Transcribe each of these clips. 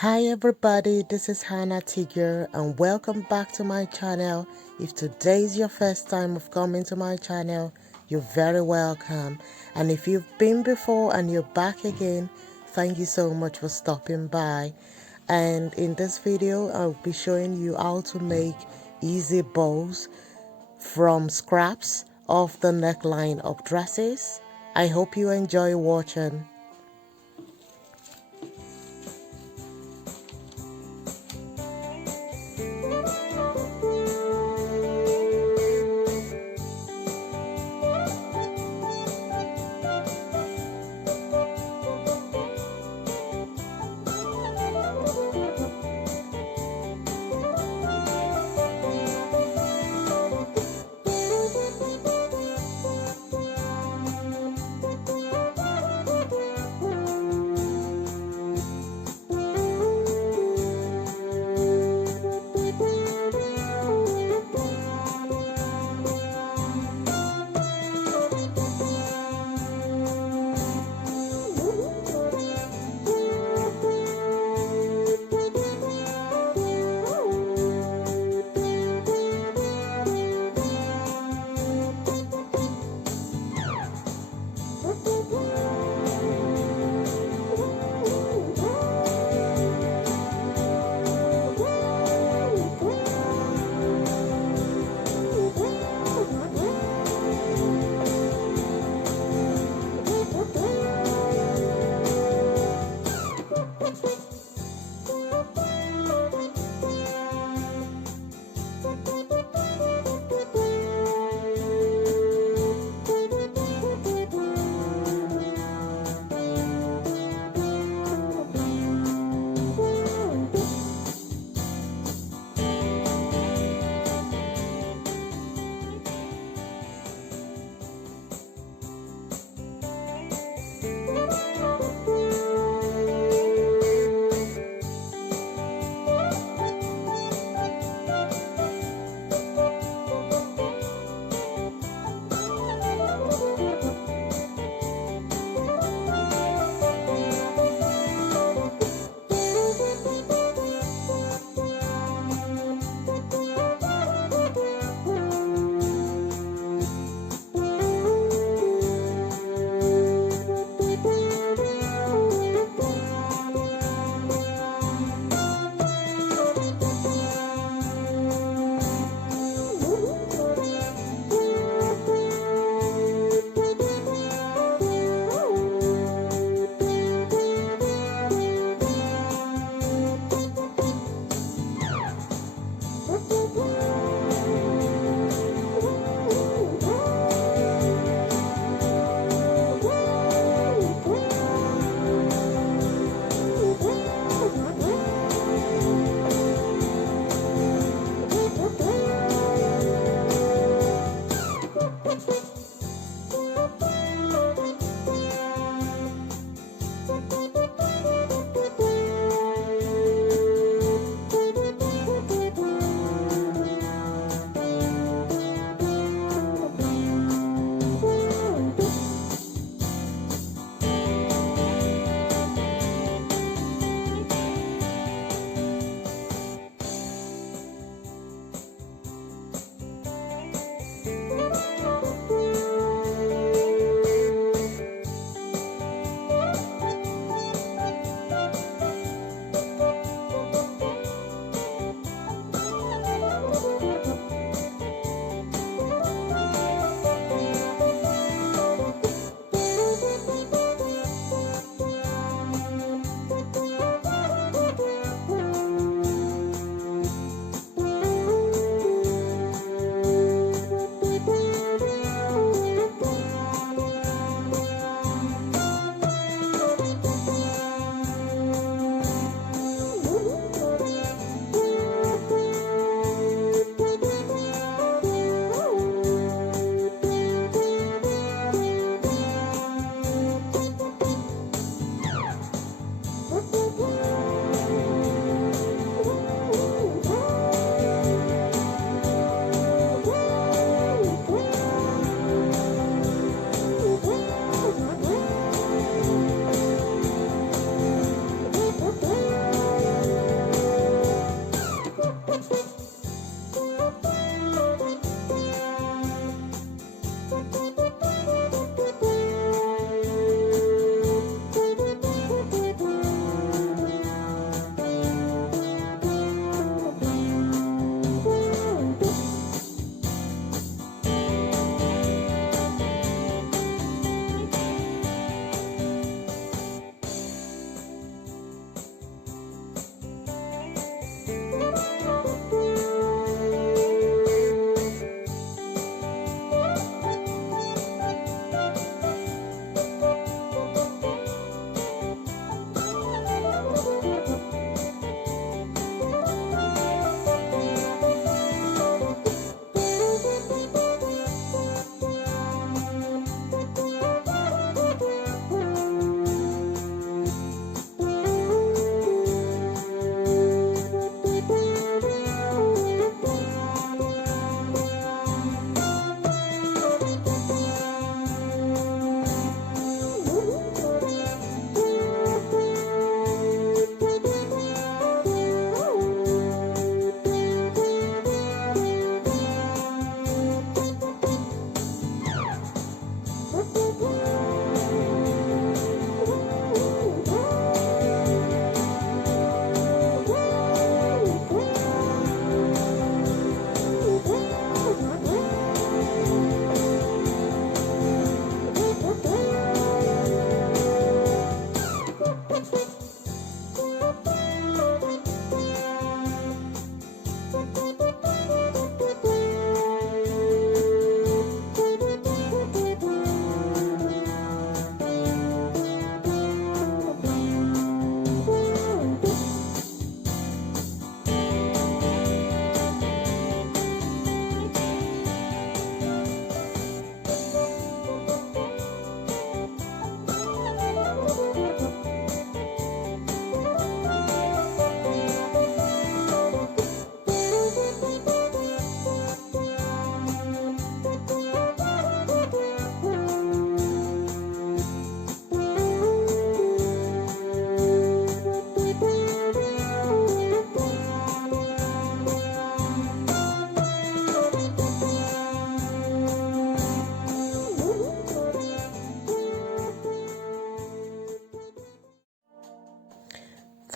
Hi everybody, this is Hannah TEGA and welcome back to my channel. If today is your first time of coming to my channel, you're very welcome. And if you've been before and you're back again, thank you so much for stopping by. And in this video, I'll be showing you how to make easy bows from scraps of the neckline of dresses. I hope you enjoy watching.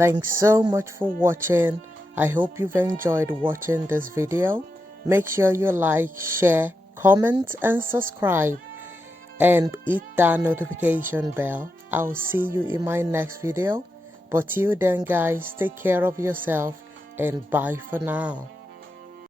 Thanks so much for watching. I hope you've enjoyed watching this video. Make sure you like, share, comment and subscribe, and hit that notification bell. I'll see you in my next video. But till then guys, take care of yourself and bye for now.